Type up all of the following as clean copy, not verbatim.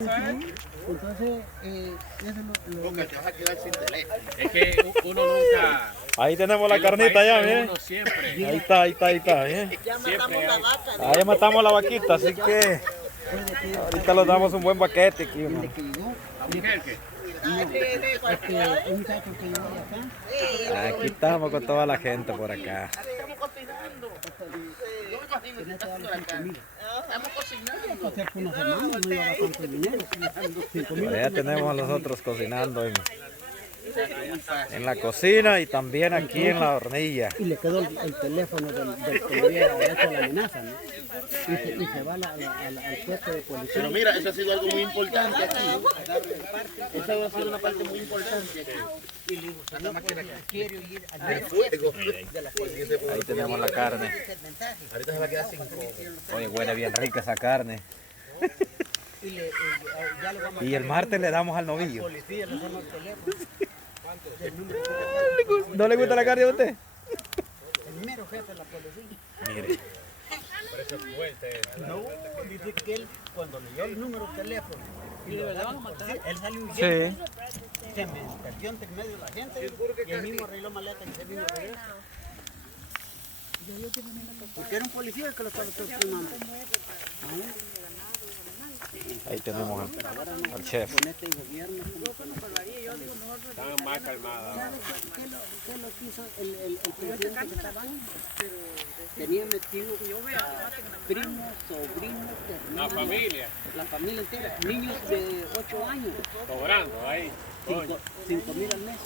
Entonces, eso Porque te vas a quedar sin teléfono. Es que uno nunca. Ahí tenemos la en los carnita ya, países de miren. uno siempre. Ahí está, ¿eh? Ya Siempre matamos la vaca. Ahí matamos la vaquita, así que ahorita le damos un buen baquete aquí. ¿No? que llegó, ¿La mujer qué? un muchacho que llegó de acá, Aquí estamos con toda la gente por acá. Estamos cocinando. Yo me imagino que está dando la carne. Estamos cocinando. hace unas semanas no iba bastante dinero, 5.000. Por allá tenemos a los otros cocinando en la cocina y también aquí en la hornilla. Y le quedó el teléfono del que le había hecho la amenaza, ¿no? Y se va al puesto de policía. Pero mira, eso ha sido algo muy importante aquí. Eso ha sido una parte muy importante aquí. Quiero ir El fuego. Ahí tenemos la carne. Ahorita se va a quedar sin Oye, huele bien rica esa carne. ya le vamos Y el martes le damos al novillo. policía, le hacemos el teléfono. ¿No le gusta la carne a usted? El mero jefe de la policía. Mire. No, dice que él cuando le dio el número de teléfono y le daban a matar, él salió huyendo. Sí. Se me perdió entre medio de la gente y él mismo arregló maleta y se vino de regreso. Porque era un policía que lo estaba torturando. Ahí tenemos al chef. Con este gobierno. Están más calmadas. ¿Qué lo quiso el presidente que estaba ahí? Tenía metido primos, sobrinos, La hermanos, familia, la familia entera, niños de 8 años, cobrando ahí. Coño, 5.000 al mes.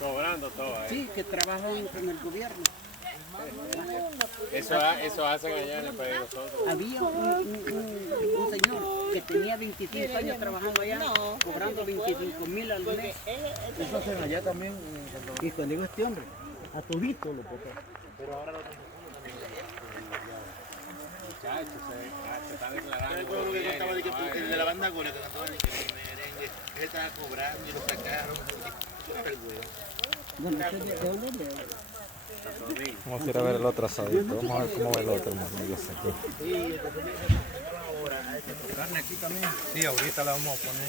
cobrando todo ahí. Sí, que trabajan con el gobierno. Eso hacen allá en el país de nosotros. Había un señor que tenía 25 años trabajando allá, cobrando 25.000 al mes. Eso hacen allá también. Y cuando digo este hombre, a todito lo botó. Muchachos, se está declarando. Recuerdo lo que bien, contaba de que vaina. el de la banda Gola que cantaba de que el merengue, él estaba cobrando y lo sacaron. Eso era el huevo. Bueno, ¿de dónde es? Vamos a ir a ver el otro asadito. Vamos a ver cómo ve el otro, hermano. Yo sé que. ¿Carne aquí también? Sí, ahorita la vamos a poner.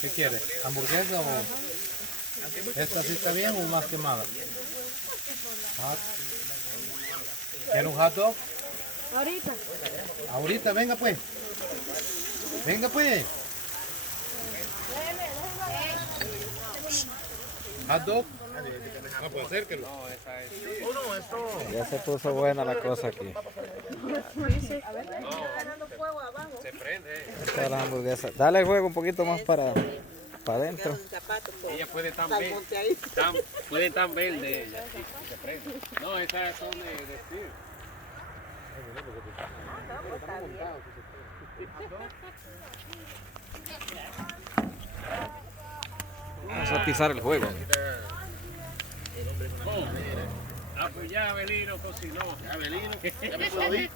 ¿Qué quiere? ¿Hamburguesa o...? ¿Esta sí está bien o más quemada? ¿Quiere un hot dog? Ahorita. Ahorita, venga pues. Venga pues. Hot dog. Ah, pues acérquelo. Ya se puso buena la cosa aquí. Se prende. Todas las hamburguesas. Dale el juego un poquito más para adentro. Ella puede tan verde. Puede tan verde ella. Sí, se prende. No, esas son de estilo. Vamos a pisar el juego. Ah, pues ya Abelino cocinó. Ya, Belino, ya me puedo ir.